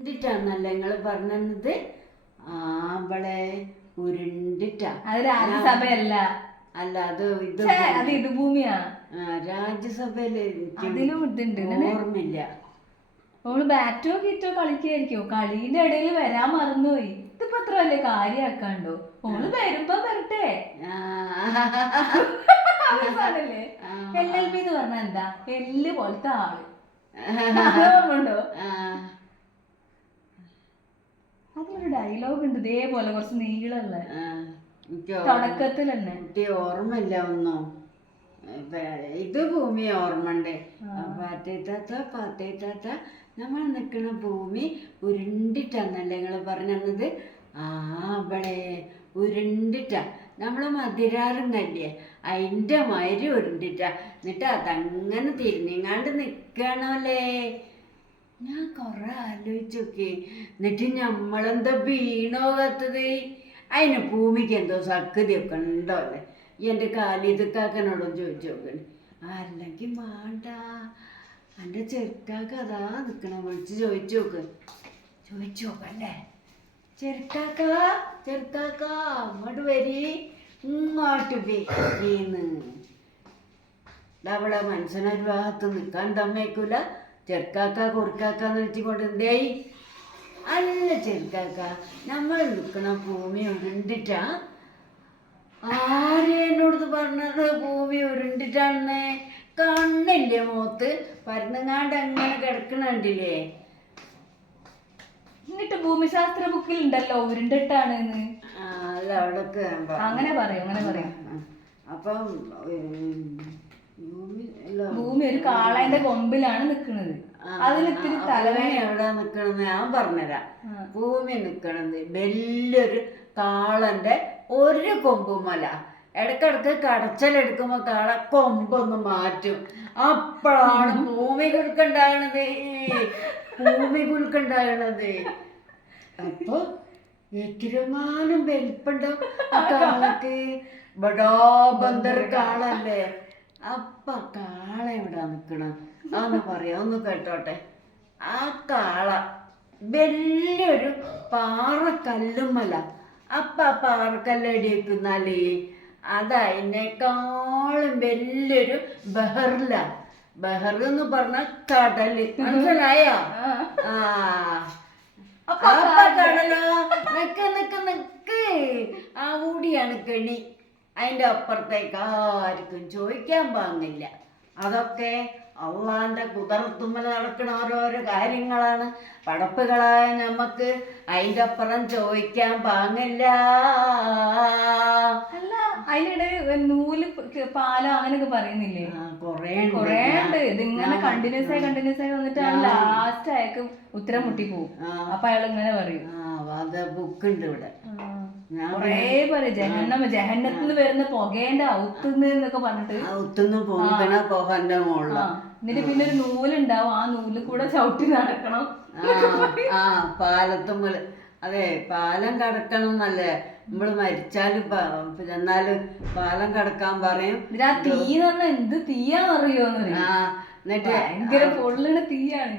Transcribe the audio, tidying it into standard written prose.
ഉരുണ്ടിട്ടാന്നല്ല നിങ്ങള് പറഞ്ഞത്. അവളെ ഉരുണ്ടിട്ടാ. അത് രാജ്യസഭയല്ല. അല്ല, അത് ഇത് ഭൂമിയാ. രാജ്യസഭയില് അതിലും ഇതുണ്ട്. ഓർമ്മയില്ല. ഓള് ബാറ്റോ ഗീറ്റോ കളിക്കായിരിക്കോ. കളീന്റെ ഇടയിൽ വരാൻ മറന്നുപോയി. ഇതിപ്പോ അത്ര വലിയ കാര്യാക്കാണ്ടോ. ഓള് വരുമ്പോ വരട്ടെ. അവസാനല്ലേ LLB എന്ന് പറഞ്ഞ എന്താ? എല്ല് പോലത്തെ ആള്. ഓർമ്മണ്ടോ? അതിലൊരു ഡയലോഗ് ഉണ്ട് ഇതേപോലെ കുറച്ച് നീളമുള്ള. തുടക്കത്തിൽ തന്നെ ഓർമ്മയില്ല ഒന്നും. ഇത് ഭൂമി ഓർമ്മണ്ടേ? പാത്തേത്താത്ത നമ്മൾ നിക്കണ ഭൂമി ഉരുണ്ടിട്ടാന്നല്ലേ നിങ്ങള് പറഞ്ഞത്. അവളെ ഉരുണ്ടിട്ടാ. നമ്മള് മതിരാറുന്നല്ലേ, അതിൻ്റെ മാതിരി ഉരുണ്ടിട്ടാ. എന്നിട്ട് അതങ്ങനെ തിരിഞ്ഞങ്ങാണ്ട് നിക്കണല്ലേ. ഞാൻ കൊറേ ആലോചിച്ചോക്കെ. എന്നിട്ട് നമ്മളെന്താ വീണോകത്തത്? അതിന് ഭൂമിക്ക് എന്തോ സക്കതിയൊക്കെ ഉണ്ടോ അല്ലേ? ഈ എൻ്റെ കാലിതുക്കാക്കനോടും ചോദിച്ചു നോക്കണേ. അല്ലെങ്കിൽ വേണ്ട, എൻ്റെ ചെറുക്കാക്ക അതാ നിൽക്കണ. വിളിച്ച് ചോദിച്ചു നോക്കല്ലേ. ചെറുക്കാക്ക അങ്ങോട്ട് വരി, ഇങ്ങോട്ട് വരീന്ന്. അവളെ മനസ്സിനൊരു ഭാഗത്ത് നിൽക്കാൻ തമ്മേക്കൂല. ചെറുക്കാക്ക കുറുക്കാക്കാന്ന് വെച്ചുകൊണ്ട് എന്തേ? അല്ല ചെറുക്കാക്ക, നമ്മൾ നിൽക്കണ ഭൂമി ഉരുണ്ടിട്ടാ. ആരെന്നോട് പറഞ്ഞത് ഭൂമി ഉരുണ്ടിട്ടാണെന്ന്? കണ്ണില്ലേ മുഖത്ത്? പരന്നങ്ങാണ്ട് അങ്ങനെ കിടക്കണണ്ടില്ലേ? എന്നിട്ട് ഭൂമിശാസ്ത്ര ബുക്കിൽ ഉണ്ടല്ലോ ഉരുണ്ടിട്ടാണ്. അല്ല, അവിടൊക്കെ അങ്ങനെ പറയും. അപ്പം ഭൂമി ഒരു കാളേന്റെ കൊമ്പിലാണ് നിക്കണത്. അതിലിത്തിരി തലവേദന. എവിടെ നിക്കണെന്ന് ഞാൻ പറഞ്ഞുതരാം. ഭൂമി നിക്കണത് വലിയൊരു കാളന്റെ ഒരു കൊമ്പുമല. ഇടക്കിടക്ക് കടച്ചലെടുക്കുമ്പോ കാള കൊമ്പൊന്ന് മാറ്റും. അപ്പോഴാണ് ഭൂമി കുലുക്കുണ്ടാകണത്. അപ്പൊ എത്രമാനം വലിപ്പുണ്ടാവും ആ കാളക്ക്. ബടാ ബന്ദർ കാളല്ലേ. അപ്പൊ കാള എവിടാ നിക്കണം? അതൊന്ന് പറയാ, ഒന്ന് കേട്ടോട്ടെ. ആ കാള വലിയൊരു പാറക്കല്ലുമല. അപ്പൊ ആ പാറക്കല്ലടിക്കുന്നാലേ അതതിനേക്കാളും വലിയൊരു ബഹറില. ബഹർ എന്ന് പറഞ്ഞ കടല്, മനസ്സിലായോ? അപ്പൊ കടലോ നിക്ക് അവിടെയാണ് കെണി. അതിൻ്റെ അപ്പുറത്തേക്ക് ആർക്കും ചോദിക്കാൻ പാങ്ങില്ല. അതൊക്കെ അള്ളാന്റെ കുതിർത്തുമ്മൽ നടക്കുന്ന ഓരോരോ കാര്യങ്ങളാണ്. പടപ്പുകളായ നമുക്ക് അതിൻ്റെ അപ്പുറം ചോദിക്കാൻ പാങ്ങില്ല. അല്ല, അതിനിടെ നൂല് പാലം അങ്ങനെയൊക്കെ പറയുന്നില്ലേ? കൊറേ ഉണ്ട്. ഇതിങ്ങനെ കണ്ടിന്യൂസ് ആയി വന്നിട്ടാണ് ലാസ്റ്റ് അയാൾക്ക് ഉത്തരം മുട്ടി പോകും. അപ്പൊ അയാൾ ഇങ്ങനെ പറയും. ബുക്കുണ്ട് ഇവിടെ. കൊറേ പറയും ജഹന്നത്തിന് വരുന്ന പുകേന്റെ ഔത്തുന്നൊക്കെ പറഞ്ഞിട്ട്. എന്നിട്ട് പിന്നെ ഒരു നൂലുണ്ടാവും. ആ നൂല് കൂടെ ചവിട്ടി നടക്കണം. പാലത്തുമ്മല്. അതെ, പാലം കടക്കണം എന്നല്ലേ നമ്മള് മരിച്ചാലും ചെന്നാലും പാലം കടക്കാൻ പറയും. ആ തീ എന്ന് പറഞ്ഞാൽ എന്ത് തീയാന്നറിയോന്ന്. എന്നിട്ട് ഭയങ്കര പൊള്ളണ തീയാണ്.